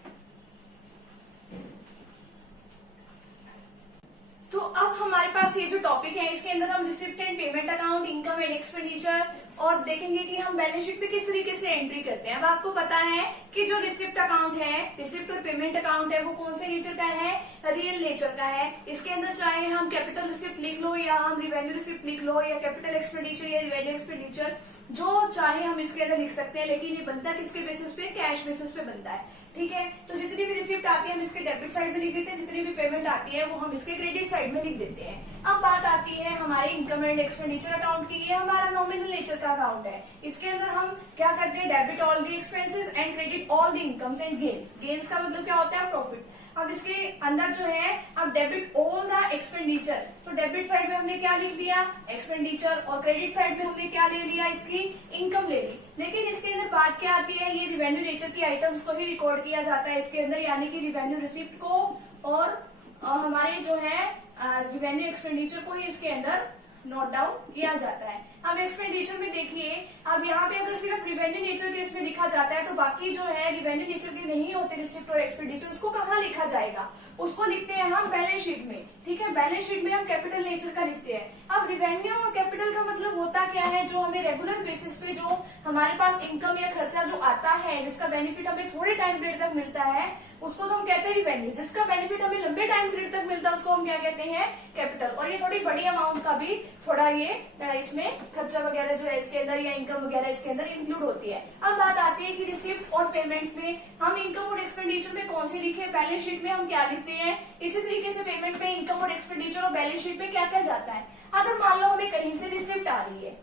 तो अब हमारे पास ये जो टॉपिक है इसके अंदर हम receipt and payment account, income and expenditure और देखेंगे कि हम बैलेंस शीट पे किस तरीके से एंट्री करते हैं। अब आपको पता है कि जो रिसिप्ट अकाउंट है, रिसिप्ट और पेमेंट अकाउंट है, वो कौन से नेचर का है, रियल नेचर का है। इसके अंदर चाहे हम कैपिटल रिसिप्ट लिख लो या हम रिवेन्यू रिसिप्ट लिख लो या कैपिटल एक्सपेंडिचर या रिवेन्यू एक्सपेंडिचर, जो चाहे हम इसके अंदर लिख सकते हैं, लेकिन ये बनता किसके बेसिस पे, कैश बेसिस पे बनता है। ठीक है, तो जितनी भी रिसिप्ट आती है हम इसके डेबिट साइड में लिख देते हैं, जितनी भी पेमेंट आती है वो हम इसके क्रेडिट साइड में लिख देते हैं। अब बात आती है हमारे इनकम एंड एक्सपेंडिचर अकाउंट की। ये हमारा नॉमिनल नेचर का अकाउंट है। इसके अंदर हम क्या करते हैं, debit all the expenses and credit all the incomes and gains. Gains का मतलब क्या होता है, प्रॉफिट। अब इसके अंदर जो है अब डेबिट ऑल द एक्सपेंडिचर, तो डेबिट साइड में हमने क्या लिख लिया, एक्सपेंडिचर, और क्रेडिट साइड में हमने क्या ले लिया, इसकी इनकम ले ली। लेकिन इसके अंदर बात क्या आती है, ये रिवेन्यू नेचर की आइटम्स को ही रिकॉर्ड किया जाता है इसके अंदर, यानी कि रिवेन्यू रिसिप्ट को और हमारे जो है रिवेन्यू एक्सपेंडिचर को ही इसके अंदर नोट डाउन किया जाता है। अब एक्सपेंडिचर में देखिए, अब यहाँ पे अगर सिर्फ रिवेन्यू नेचर के इसमें लिखा जाता है तो बाकी जो है रिवेन्यू नेचर के नहीं होते रिसिप्ट और एक्सपेंडिचर, उसको कहाँ लिखा जाएगा, उसको लिखते हैं हम बैलेंस शीट में। ठीक है, बैलेंस शीट में हम कैपिटल नेचर का लिखते हैं। अब रिवेन्यू और कैपिटल का मतलब होता क्या है, जो हमें रेगुलर बेसिस पे जो हमारे पास इनकम या खर्चा जो आता है, जिसका बेनिफिट हमें थोड़े टाइम पीरियड तक मिलता है, उसको तो हम कहते हैं रिवेन्यू। जिसका बेनिफिट हमें लंबे टाइम पीरियड तक मिलता है उसको हम क्या कहते हैं, कैपिटल। और ये थोड़ी बड़ी अमाउंट का भी थोड़ा ये इसमें खर्चा वगैरह जो है इसके अंदर या इनकम वगैरह इसके अंदर इंक्लूड होती है। अब बात आती है कि रिसिप्ट और पेमेंट्स में हम इनकम और एक्सपेंडिचर में कौन सी लिखे, बैलेंस शीट में हम क्या लिखते हैं, इसी तरीके से पेमेंट में इनकम और एक्सपेंडिचर और बैलेंस शीट में क्या क्या जाता है। अगर मान लो हमें कहीं से रिसिप्ट आ रही है,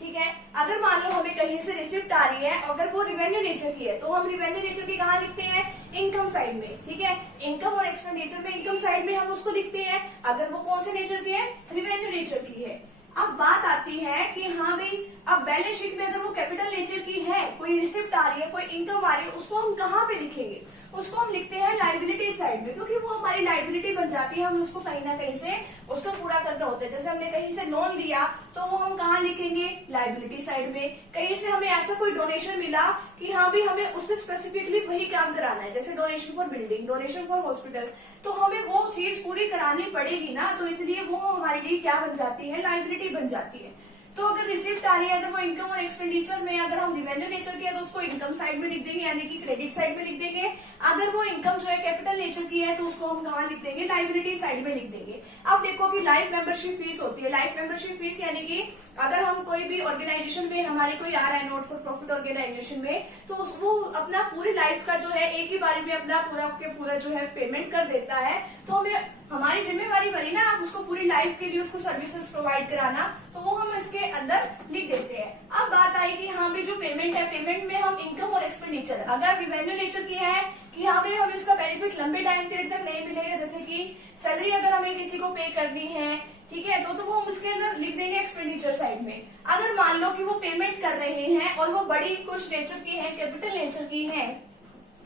ठीक है, अगर मान लो हमें कहीं से रिसिप्ट आ रही है, अगर वो रिवेन्यू नेचर की है तो हम रिवेन्यू नेचर की कहाँ लिखते हैं, इनकम साइड में, ठीक है। इनकम और एक्सपेंडिचर में इनकम साइड में हम उसको लिखते हैं अगर वो कौन से नेचर की है, रिवेन्यू नेचर की है। अब बात आती है कि हाँ भाई, अब बैलेंस शीट में अगर वो कैपिटल नेचर की है, कोई रिसिप्ट आ रही है, कोई इनकम आ रही है, उसको हम कहाँ पे लिखेंगे, उसको हम लिखते हैं लाइबिलिटी साइड में, क्योंकि वो हमारी लाइबिलिटी बन जाती है, हम उसको कहीं ना कहीं से उसको पूरा करना होता है। जैसे हमने कहीं से लोन लिया तो वो हम कहाँ लिखेंगे, लाइबिलिटी साइड में। कहीं से हमें ऐसा कोई डोनेशन मिला कि हाँ भी हमें उससे स्पेसिफिकली वही काम कराना है, जैसे donation for building, donation for hospital, तो हमें वो चीज पूरी करानी पड़ेगी ना, तो इसलिए वो हमारे लिए क्या बन जाती है, लाइबिलिटी बन जाती है। तो अगर रिसिप्ट आ रही है, अगर वो इनकम और एक्सपेंडिचर में अगर हम रिवेन्यू नेचर की है तो उसको इनकम साइड में लिख देंगे, यानी कि क्रेडिट साइड में लिख देंगे। अगर वो इनकम जो है कैपिटल नेचर की है तो उसको हम कहाँ लिख देंगे, लाइबिलिटी साइड में लिख देंगे। अब देखो कि लाइफ मेंबरशिप फीस होती है, लाइफ मेंबरशिप फीस यानी कि अगर हम कोई भी ऑर्गेनाइजेशन में हमारे कोई आ रहा है नॉट फॉर प्रॉफिट ऑर्गेनाइजेशन में, तो वो अपना पूरी लाइफ का जो है एक ही बार में अपना पूरा के पूरा जो है पेमेंट कर देता है, तो हमें हमारी जिम्मेवारी बनी ना आप उसको पूरी लाइफ के लिए उसको सर्विसेज प्रोवाइड कराना, तो वो हम इसके अंदर लिख देते हैं। अब बात आई कि हाँ भी जो पेमेंट है, पेमेंट में हम इनकम और एक्सपेंडिचर अगर रिवेन्यू नेचर की है कि हाँ भाई हमें उसका बेनिफिट लंबे टाइम पीरियड तक नहीं मिलेगा, जैसे कि सैलरी अगर हमें किसी को पे करनी है, ठीक है, तो वो हम उसके अंदर लिख देंगे एक्सपेंडिचर साइड में। अगर मान लो कि वो पेमेंट कर रहे हैं और वो बड़ी कुछ नेचर की है, कैपिटल नेचर की है,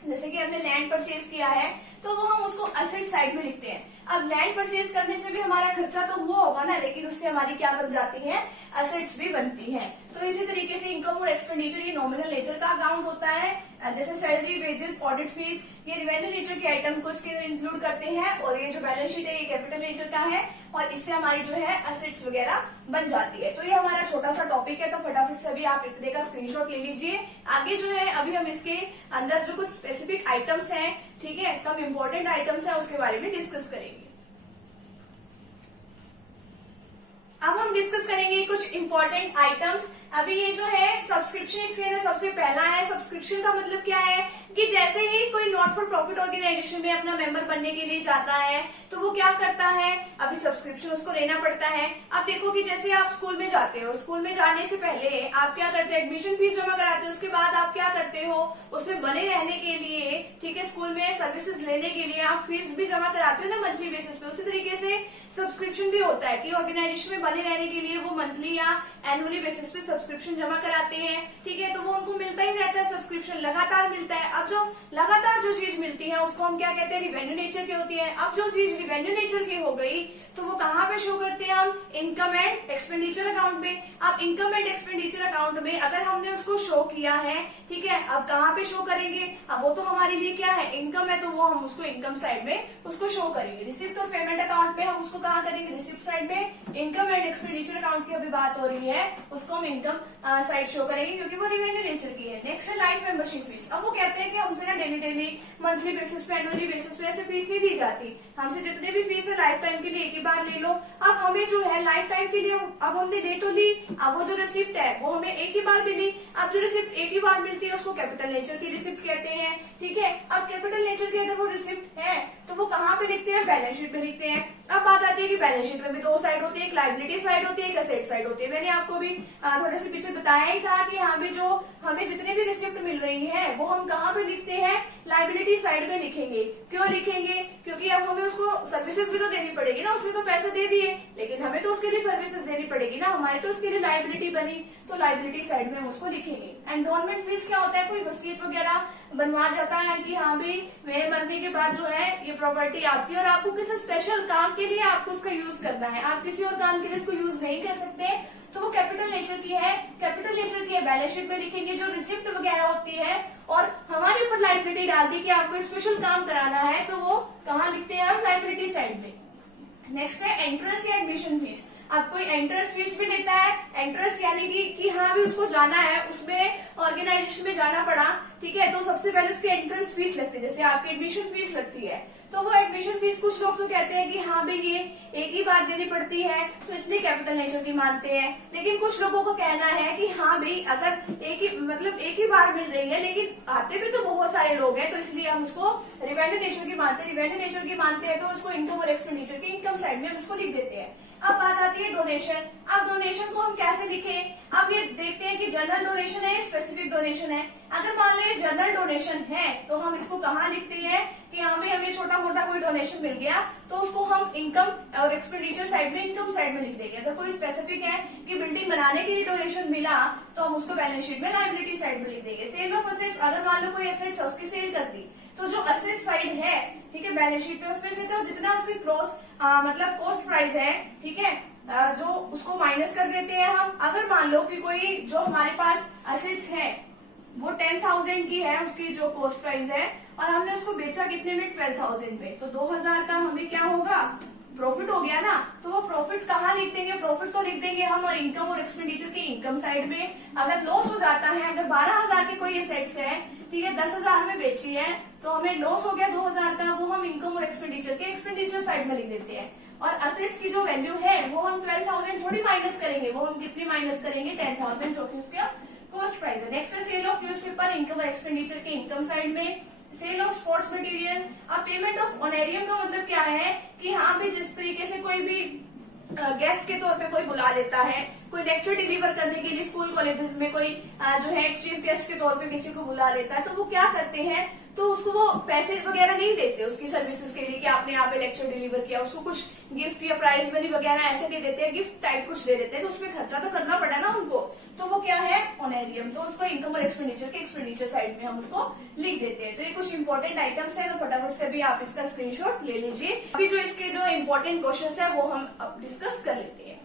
जैसे कि हमने लैंड परचेज किया है, तो वो हम उसको असेट साइड में लिखते हैं। अब लैंड परचेज करने से भी हमारा खर्चा तो वो होगा ना, लेकिन उससे हमारी क्या बन जाती है, असेट्स भी बनती हैं। तो इसी तरीके से इनकम और एक्सपेंडिचर ये नॉमिनल नेचर का अकाउंट होता है, जैसे सैलरी, वेजेस, ऑडिट फीस, ये रिवेन्यू नेचर के आइटम को इसके इंक्लूड करते हैं, और ये जो बैलेंस शीट है ये कैपिटल नेचर का है, और इससे हमारी जो है असेट्स वगैरह बन जाती है। तो ये हमारा छोटा सा टॉपिक है, तो फटाफट से अभी आप इतने का स्क्रीनशॉट ले लीजिए। आगे जो है अभी हम इसके अंदर जो कुछ स्पेसिफिक आइटम्स हैं, ठीक है, सब इम्पोर्टेंट आइटम्स हैं, उसके बारे में डिस्कस करेंगे। अब हम डिस्कस करेंगे कुछ इंपॉर्टेंट आइटम्स। अभी ये जो है सब्सक्रिप्शन, इसके अंदर सबसे पहला है सब्सक्रिप्शन का मतलब क्या है कि जैसे ही कोई नॉट फॉर प्रॉफिट ऑर्गेनाइजेशन में अपना मेंबर बनने के लिए जाता है तो वो क्या करता है, अभी सब्सक्रिप्शन उसको लेना पड़ता है। अब देखो कि जैसे आप स्कूल में जाते हो, स्कूल में जाने से पहले आप क्या करते हो, एडमिशन फीस जमा कराते हो, उसके बाद आप क्या करते हो, उसमें बने रहने के लिए, ठीक है, स्कूल में सर्विसेज लेने के लिए आप फीस भी जमा कराते हो ना मंथली बेसिस पे। उसी तरीके से सब्सक्रिप्शन भी होता है कि ऑर्गेनाइजेशन में बने रहने के लिए वो मंथली या एनुअली बेसिस पे सब्सक्रिप्शन जमा कराते हैं, ठीक है, तो वो उनको मिलता ही रहता है, सब्सक्रिप्शन लगातार मिलता है। अब जो लगातार जो चीज मिलती है उसको हम क्या कहते हैं, रिवेन्यू नेचर की होती है। अब जो चीज रिवेन्यू नेचर की हो गई तो वो कहाँ पे शो करते हैं हम, इनकम एंड एक्सपेंडिचर अकाउंट में। अब इनकम एंड एक्सपेंडिचर अकाउंट में अगर हमने उसको शो किया है, ठीक है, अब कहाँ पे शो करेंगे, अब वो तो हमारे लिए क्या है, इनकम है, तो वो हम उसको इनकम साइड में उसको शो करेंगे। रिसिप्ट और पेमेंट अकाउंट में हम उसको कहाँ करेंगे, रिसिप्ट साइड में। इनकम एंड एक्सपेंडिचर अकाउंट की अभी बात हो रही है, उसको हम इनकम साइड शो करेंगे क्योंकि वो रिवेन्यू नेचर की है। नेक्स्ट है लाइफ मेंबरशिप फीस। अब वो कहते हैं कि हमसे ना डेली मंथली बेसिस पे, एनुअली बेसिस पे ऐसे फीस नहीं दी जाती, हमसे जितने भी फीस है लाइफ टाइम के लिए एक ही बार ले लो। अब हमें जो है लाइफ टाइम के लिए अब हमने दे तो ली, अब वो जो रिसिप्ट है वो हमें एक ही बार मिली। अब जो रिसिप्ट एक ही बार मिलती है उसको कैपिटल नेचर की रिसिप्ट कहते हैं, ठीक है। अब कैपिटल नेचर की अगर वो रिसिप्ट है तो वो कहाँ पे लिखते हैं, बैलेंस शीट में लिखते हैं। अब बात आती है कि बैलेंस शीट में भी दो साइड होती है, एक लाइबिलिटी साइड होती है, एक असेट साइड होती है। मैंने आपको भी थोड़े से पीछे बताया ही था कि यहाँ पे जो हमें जितने भी रिसिप्ट मिल रही है वो हम कहाँ पे लिखते हैं, लाइबिलिटी साइड में लिखेंगे। क्यों लिखेंगे, क्योंकि अब हमें उसको सर्विसेज भी तो देनी पड़ेगी ना, उसने तो पैसे दे दिए लेकिन हमें तो उसके लिए सर्विसेज देनी पड़ेगी ना, हमारी तो उसके लिए लाइबिलिटी बनी, तो लाइबिलिटी साइड में हम उसको लिखेंगे। एंडोनमेंट फीस क्या होता है, कोई वसीयत वगैरह बनवा जाता है कि हाँ भाई मेरे मरने के बाद जो है ये प्रॉपर्टी आपकी, और आपको किसी स्पेशल काम के लिए आपको उसका यूज करना है, आप किसी और काम के लिए इसको यूज नहीं कर सकते, तो वो कैपिटल नेचर की है। कैपिटल नेचर की है, बैलेंस शीट में लिखेंगे। जो रिसिप्ट वगैरह होती है और हमारे ऊपर लाइबिलिटी डाल दी कि आपको स्पेशल काम कराना है, तो वो कहाँ लिखते हैं हम, लाइबिलिटी साइड में। नेक्स्ट है एंट्रेंस या एडमिशन फीस। अब कोई एंट्रेंस फीस भी लेता है, एंट्रेंस यानी कि हाँ भी उसको जाना है, उसमें ऑर्गेनाइजेशन में जाना पड़ा, ठीक है, तो सबसे पहले उसकी एंट्रेंस फीस लगती है, जैसे आपकी एडमिशन फीस लगती है। तो वो एडमिशन फीस कुछ लोग तो कहते हैं कि हाँ भाई ये एक ही बार देनी पड़ती है तो इसलिए कैपिटल नेचर की मानते हैं, लेकिन कुछ लोगों को कहना है कि हाँ भाई अगर एक ही बार मिल रही है लेकिन आते भी तो बहुत सारे लोग हैं, तो इसलिए हम इसको रिवेन्यू नेचर की मानते हैं। रिवेन्यू नेचर की मानते हैं तो उसको इनकम और एक्सपेंडिचर की इनकम साइड में हम इसको लिख देते हैं। अब बात आती है डोनेशन। अब डोनेशन को हम कैसे लिखें? अब ये देखते हैं कि जनरल डोनेशन है, स्पेसिफिक डोनेशन है। अगर मान लो ये जनरल डोनेशन है तो हम इसको कहाँ लिखते हैं कि हमें छोटा मोटा कोई डोनेशन मिल गया तो उसको हम इनकम और एक्सपेंडिचर साइड में, इनकम साइड में लिख देंगे। अगर कोई स्पेसिफिक है कि बिल्डिंग बनाने के लिए डोनेशन मिला तो हम उसको बैलेंस शीट में लायबिलिटी साइड में लिख देंगे। सेल ऑफ असेट्स, अगर मान लो कोई एसेट्स है उसकी सेल कर दी तो जो असेट साइड है, ठीक है, बैलेंस शीट में उसमें से तो जितना उसकी मतलब कॉस्ट प्राइस है, ठीक है, जो उसको माइनस कर देते हैं हम। अगर मान लो कि कोई जो हमारे पास असेट्स है वो 10,000 की है, उसकी जो कॉस्ट प्राइस है, और हमने उसको बेचा कितने में? 12,000 में, तो 2,000 का हमें क्या होगा? प्रॉफिट हो गया ना। तो वो प्रॉफिट कहाँ लिख देंगे? प्रॉफिट को लिख देंगे हम और इनकम और एक्सपेंडिचर की इनकम साइड में। अगर लॉस हो जाता है, अगर 12,000 के कोई एसेट्स है, ठीक है, 10,000 में बेची है तो हमें लॉस हो गया 2,000 का, वो हम इनकम और एक्सपेंडिचर के एक्सपेंडिचर साइड में लिख देते हैं। और असेट्स की जो वैल्यू है वो हम 12,000 थोड़ी माइनस करेंगे, वो हम कितनी माइनस करेंगे? 10,000, जो कि उसका कॉस्ट प्राइस है। नेक्स्ट है सेल ऑफ न्यूज़पेपर, इनकम और एक्सपेंडिचर के इनकम साइड में। Sale of sports material. अब पेमेंट ऑफ ऑनरेरियम का मतलब क्या है कि यहाँ पे जिस तरीके से कोई भी गेस्ट के तौर पे कोई बुला लेता है, कोई लेक्चर डिलीवर करने के लिए स्कूल कॉलेजेस में कोई जो है चीफ गेस्ट के तौर पे किसी को बुला लेता है, तो वो क्या करते हैं, तो उसको वो पैसे वगैरह नहीं देते उसकी सर्विसेज के लिए कि आपने यहाँ पे लेक्चर डिलीवर किया, उसको कुछ गिफ्ट या प्राइज मनी वगैरह ऐसे दे देते हैं, गिफ्ट टाइप कुछ दे देते हैं, तो उसमें खर्चा तो करना पड़ा ना उनको, तो वो क्या है? ऑनरेरियम। तो उसको इनकम और एक्सपेंडिचर के एक्सपेंडिचर साइड में हम उसको लिख देते हैं। तो ये कुछ इंपॉर्टेंट आइटम्स है, तो फटाफट से भी आप इसका स्क्रीनशॉट ले लीजिए। अभी जो इसके जो इंपॉर्टेंट क्वेश्चन है वो हम अब डिस्कस कर लेते हैं।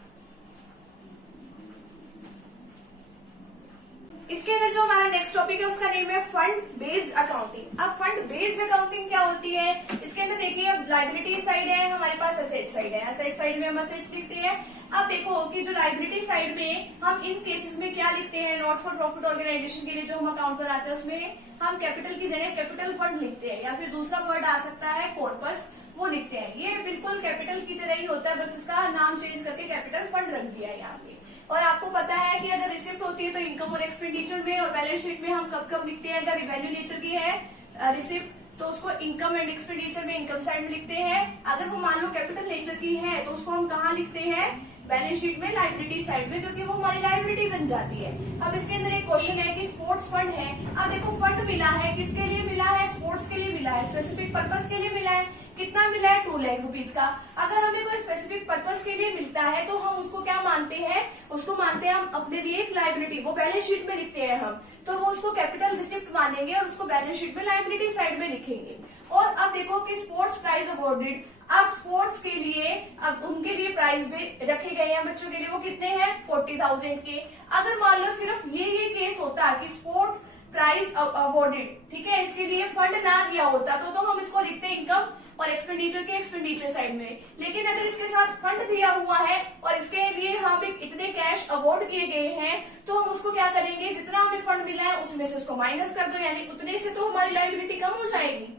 इसके अंदर जो हमारा नेक्स्ट टॉपिक है उसका नेम है फंड बेस्ड अकाउंटिंग। अब फंड बेस्ड अकाउंटिंग क्या होती है? इसके अंदर देखिए, अब लाइबिलिटी साइड है, हमारे पास असेट साइड है। असेट साइड में हम असेट्स लिखते हैं। अब देखो कि जो लाइबिलिटी साइड में हम इन केसेस में क्या लिखते हैं, नॉट फॉर प्रॉफिट ऑर्गेनाइजेशन के लिए जो हम अकाउंट बनाते हैं उसमें हम कैपिटल की जगह कैपिटल फंड लिखते हैं, या फिर दूसरा वर्ड आ सकता है कॉर्पस, वो लिखते हैं। ये बिल्कुल कैपिटल की तरह ही होता है, बस इसका नाम चेंज करके कैपिटल फंड रख दिया है यहाँ पे। और आपको पता है कि अगर रिसिप्ट होती है तो इनकम और एक्सपेंडिचर में और बैलेंस शीट में हम कब कब लिखते हैं? अगर रिवेन्यू नेचर की है रिसिप्ट तो उसको इनकम एंड एक्सपेंडिचर में इनकम साइड में लिखते हैं। अगर वो मान लो कैपिटल नेचर की है तो उसको हम कहाँ लिखते हैं? बैलेंस शीट में लायबिलिटी साइड में, क्योंकि वो हमारी लायबिलिटी बन जाती है। अब इसके अंदर एक क्वेश्चन है कि स्पोर्ट्स फंड है। अब देखो फंड मिला है, किसके लिए मिला है? स्पोर्ट्स के लिए मिला है, स्पेसिफिक पर्पस के लिए मिला है। कितना मिला है? 2 लाख रुपीज का। अगर हमें कोई स्पेसिफिक पर्पस के लिए मिलता है तो हम उसको क्या मानते हैं? उसको मानते हैं हम अपने लिए एक लायबिलिटी, वो बैलेंस शीट में लिखते हैं हम, तो वो उसको कैपिटल रिसिप्ट मानेंगे और उसको बैलेंस शीट में लायबिलिटी साइड में लिखेंगे। और अब देखो कि स्पोर्ट्स प्राइज अवॉर्डेड, अब स्पोर्ट्स के लिए अब उनके लिए प्राइज भी रखे गए हैं बच्चों के लिए, वो कितने हैं? 40,000 के। अगर मान लो सिर्फ ये केस होता कि स्पोर्ट प्राइज अवॉर्डेड, ठीक है, इसके लिए फंड ना दिया होता तो हम इसको लिखते इनकम और एक्सपेंडिचर के एक्सपेंडिचर साइड में। लेकिन अगर इसके साथ फंड दिया हुआ है और इसके लिए हम इतने कैश अवॉर्ड किए गए हैं तो हम उसको क्या करेंगे? जितना हमें फंड मिला है उसमें से उसको माइनस कर दो, यानी उतने से तो हमारी लायबिलिटी कम हो जाएगी।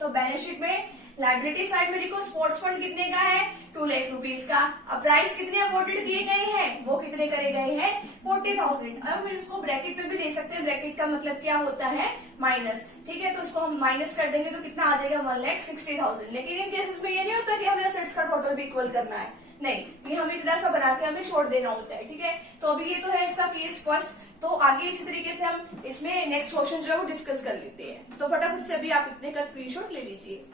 तो बैलेंस शीट में लायबिलिटी साइड में लिखो स्पोर्ट्स फंड कितने का है? 2 लाख रुपीज का। अब प्राइस कितने अवॉर्डेड किए गए हैं? वो कितने करे गए हैं? 40,000। अब हम इसको ब्रैकेट में भी ले सकते हैं, ब्रैकेट का मतलब क्या होता है? माइनस, ठीक है, तो उसको हम माइनस कर देंगे तो कितना आ जाएगा? 1,60,000। लेकिन इन केसेस में ये नहीं होता कि हमें असेट्स का टोटल भी इक्वल करना है, नहीं, ये हमें इतना सा बना के हमें छोड़ देना होता है, ठीक है। तो अभी ये तो है इसका केस फर्स्ट, तो आगे इसी तरीके से हम इसमें नेक्स्ट क्वेश्चन जो है वो डिस्कस कर लेते हैं। तो फटाफट से अभी आप इतने का स्क्रीनशॉट ले लीजिए।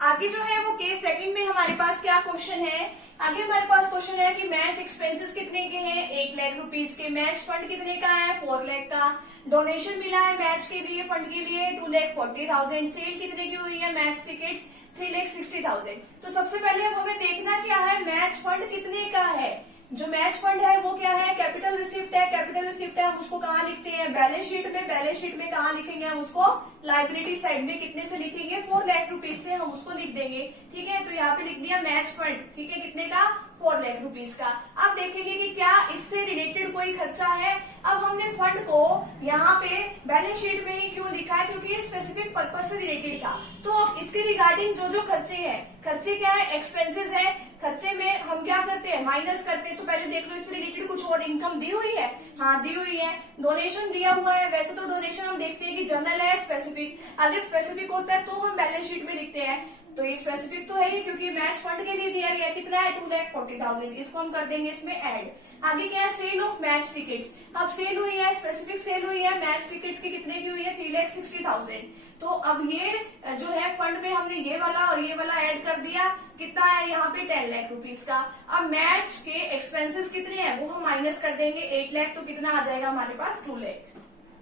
आगे जो है वो केस सेकंड में हमारे पास क्या क्वेश्चन है? आगे हमारे पास क्वेश्चन है कि मैच एक्सपेंसेस कितने के हैं? 1 लाख रुपीज के। मैच फंड कितने का है? 4 लाख का। डोनेशन मिला है मैच के लिए, फंड के लिए 2,40,000। सेल कितने की हुई है? Match tickets 3,60,000। तो सबसे पहले अब हमें देखना क्या है? मैच फंड कितने का है? जो मैच फंड है वो क्या है? कैपिटल रिसिप्ट है। कैपिटल रिसिप्ट है, हम उसको कहाँ लिखते हैं? बैलेंस शीट में। बैलेंस शीट में कहाँ लिखेंगे हम उसको? लायबिलिटी साइड में। कितने से लिखेंगे? 4 लाख रुपीज से हम उसको लिख देंगे, ठीक है। तो यहाँ पे लिख दिया मैच फंड, ठीक है, कितने का? 4 लाख रुपीज का। अब देखेंगे कि क्या इससे रिलेटेड कोई खर्चा है। अब हमने फंड को यहाँ पे बैलेंस शीट में ही क्यों लिखा है? क्योंकि ये स्पेसिफिक पर्पज से रिलेटेड था। तो अब इसके रिगार्डिंग जो खर्चे हैं, खर्चे क्या है? एक्सपेंसेस है। खर्चे में हम क्या करते हैं? माइनस करते हैं। तो पहले देख लो इससे रिलेटेड कुछ और इनकम दी हुई है? हाँ, दी हुई है। डोनेशन दिया हुआ है। वैसे तो डोनेशन हम देखते हैं कि जनरल है, स्पेसिफिक। अगर स्पेसिफिक होता है तो हम बैलेंस शीट में लिखते हैं। तो ये स्पेसिफिक तो है ही, क्योंकि मैच फंड के लिए दिया गया। कितना है? 2,40,000। इसको हम कर देंगे इसमें ऐड। आगे क्या है? Sale of match tickets. अब सेल हुई है, स्पेसिफिक सेल हुई है मैच टिकट्स की, कितने की हुई है? 3,60,000। तो अब ये जो है फंड में हमने ये वाला और ये वाला ऐड कर दिया। कितना है यहाँ पे? 10 लाख रुपीज का। अब मैच के एक्सपेंसेस कितने हैं वो हम माइनस कर देंगे। 8 लाख, तो कितना आ जाएगा हमारे पास? 2 लाख।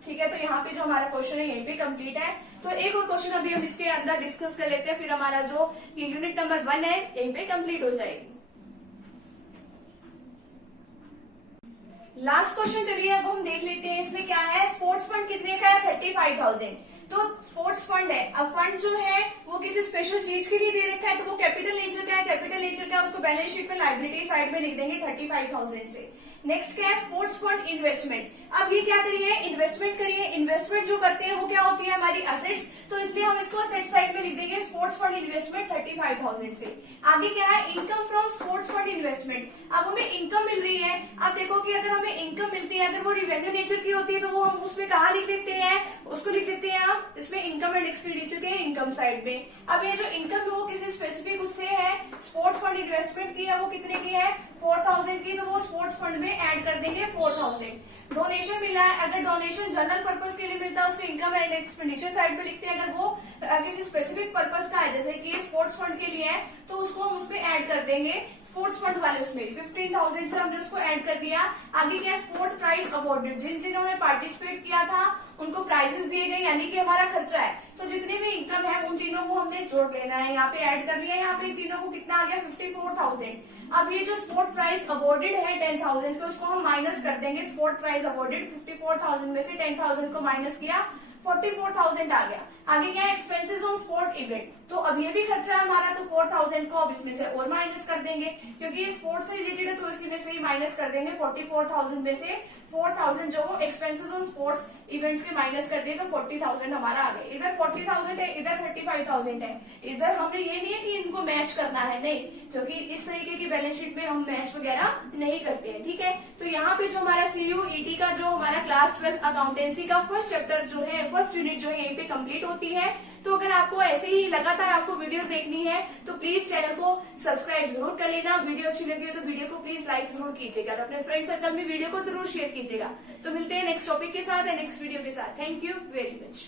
ठीक है, तो यहाँ पे जो हमारा क्वेश्चन है यहीं पे कंप्लीट है। तो एक और क्वेश्चन अभी हम इसके अंदर डिस्कस कर लेते हैं, फिर हमारा जो यूनिट नंबर 1 है यहीं पे कंप्लीट हो जाएगी। लास्ट क्वेश्चन चलिए अब हम देख लेते हैं। इसमें क्या है? स्पोर्ट्स फंड कितने का है? 35,000। तो स्पोर्ट्स फंड है। अब फंड जो है वो किसी स्पेशल चीज के लिए दे रखा है, तो वो कैपिटल नेचर का है। कैपिटल नेचर का उसको बैलेंस शीट में लायबिलिटी साइड में लिख देंगे 35,000 से। नेक्स्ट क्या है? Sports fund investment. अब ये क्या करिए? इन्वेस्टमेंट करिए। इन्वेस्टमेंट जो करते हैं वो क्या होती है? हमारी असेट्स। तो इसलिए हम इसको असेट साइड में लिख देंगे स्पोर्ट्स फंड इन्वेस्टमेंट 35,000 से। आगे क्या है? Income from sports fund investment. अब हमें इनकम मिल रही है। अब देखो कि अगर हमें इनकम मिलती है, अगर वो रिवेन्यू नेचर की होती है, तो वो हम उसमें कहा लिख लेते हैं? उसको लिख देते हैं हम इसमें इनकम एंड एक्सपेंडिचर के इनकम साइड में। अब ये जो इनकम है वो किसी स्पेसिफिक उससे है, स्पोर्ट्स फंड इन्वेस्टमेंट की है। वो कितने की है? 4,000 की। तो वो स्पोर्ट्स फंड में ऐड कर देंगे 4,000। डोनेशन मिला है। अगर डोनेशन जनरल पर्पस के लिए मिलता है उसको इनकम एंड एक्सपेंडिचर साइड में लिखते हैं। अगर वो किसी स्पेसिफिक पर्पस का है, जैसे कि स्पोर्ट्स फंड के लिए है, तो उसको हम उसमें ऐड कर देंगे स्पोर्ट्स फंड वाले उसमें 15,000 से हमने उसको ऐड कर दिया। आगे क्या? Sport prize awarded. जिन जिन्होंने पार्टिसिपेट किया था उनको प्राइजेस दिए गए, यानी कि हमारा खर्चा है। तो जितनी भी इनकम है उन तीनों को हमने जोड़ लेना है। यहाँ पे ऐड कर लिया। यहाँ पे तीनों को कितना आ गया? 54,000। अब ये जो स्पोर्ट प्राइज अवॉर्डेड है 10,000 के, उसको हम माइनस कर देंगे। स्पोर्ट प्राइज अवॉर्डेड 54,000 में से 10,000 को माइनस किया, 44,000 आ गया। आगे क्या है? Expenses on sport event. तो अब ये भी खर्चा है हमारा, तो 4,000 को अब इसमें से और माइनस कर देंगे, क्योंकि ये स्पोर्ट्स से रिलेटेड है, तो इसी में से ही माइनस कर देंगे। 44,000 में से 4,000 जो वो एक्सपेंसेस ऑन स्पोर्ट्स इवेंट्स के माइनस कर दिए, तो 40,000 हमारा आ गया। इधर 40,000 है, इधर 35,000 है। इधर हमने ये नहीं है कि इनको मैच करना है, नहीं, क्योंकि इस तरीके की बैलेंस शीट में हम मैच वगैरह नहीं करते हैं। ठीक है, तो यहाँ पे जो हमारा CUET का जो हमारा क्लास 12 अकाउंटेंसी का फर्स्ट चैप्टर जो है, फर्स्ट यूनिट जो है यहीं पे कंप्लीट होती है। तो अगर आपको ऐसे ही लगातार आपको वीडियोस देखनी है तो प्लीज चैनल को सब्सक्राइब जरूर कर लेना। वीडियो अच्छी लगी हो तो वीडियो को प्लीज लाइक जरूर कीजिएगा, तो अपने फ्रेंड सर्कल में वीडियो को जरूर शेयर कीजिएगा। तो मिलते हैं नेक्स्ट टॉपिक के साथ, नेक्स्ट वीडियो के साथ। Thank you very much.